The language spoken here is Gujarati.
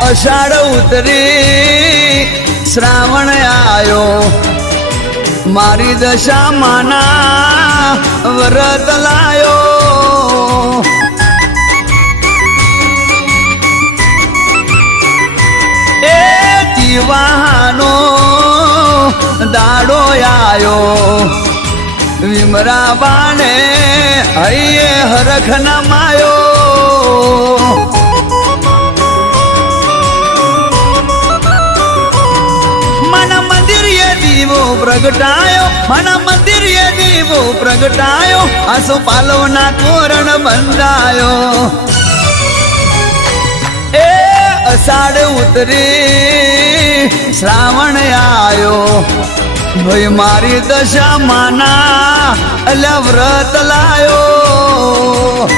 અષાઢ ઉતરી શ્રાવણ આયો મારી દશા માના વ્રત લાયો એ જીવાનો દાડો આયો વિમરા બાને હૈયે હરખ ના માયો પ્રગટાયો માના મંદિર એ દીવો પ્રગટાયો આસો પાલવના તોરણ બંધાયો એ અષાઢ ઉતરી શ્રાવણ આયો ભાઈ મારી દશા માના અલ્યા વ્રત લાયો